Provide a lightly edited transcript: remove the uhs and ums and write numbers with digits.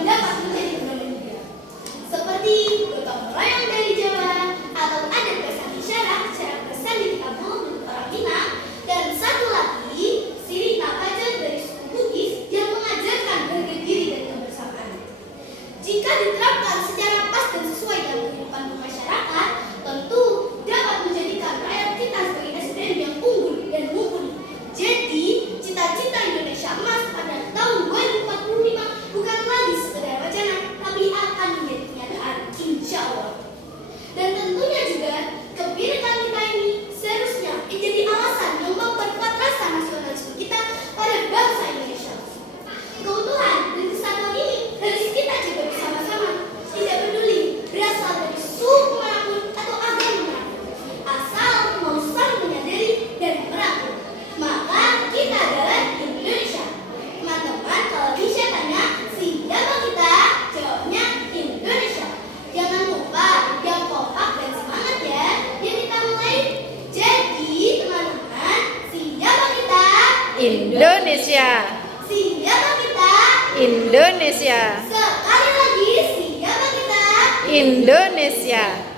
yang dapat menjadi Indonesia, seperti gotong royong dari Jawa atau adat pesan isyarat cara bersanding kampung untuk orang Minang, dan satu lagi Siri Nakaja dari suku Bugis yang mengajarkan harga diri dan kebersamaan. Jika diterapkan secara pas dan sesuai dengan kehidupan masyarakat, tentu dapat menjadikan rakyat kita sebagai SDM yang unggul dan mumpuni. Jadi, cita-cita Indonesia Emas pada tahun 2045 bukan lagi sekedar wacana, tapi akan menjadi kenyataan, insya Allah. Dan tentunya juga, kebinekaan kita ini seharusnya menjadi alasan yang memperkuat rasa nasionalisme kita pada bangsa Indonesia. Keutuhan dan kesatuan ini harus kita jaga bersama-sama, tidak peduli berasal dari suku manapun atau agama manapun, asal mau saling menyadari dan merangkul, maka kita adalah Indonesia. Teman-teman, kalau bisa tanya siapa kita, jawabnya Indonesia. Jangan lupa yang kompak dan semangat ya. Yuk kita mulai. Jadi teman-teman, siapa kita? Indonesia. Siapa kita? Indonesia. Sekali lagi, siapa kita? Indonesia.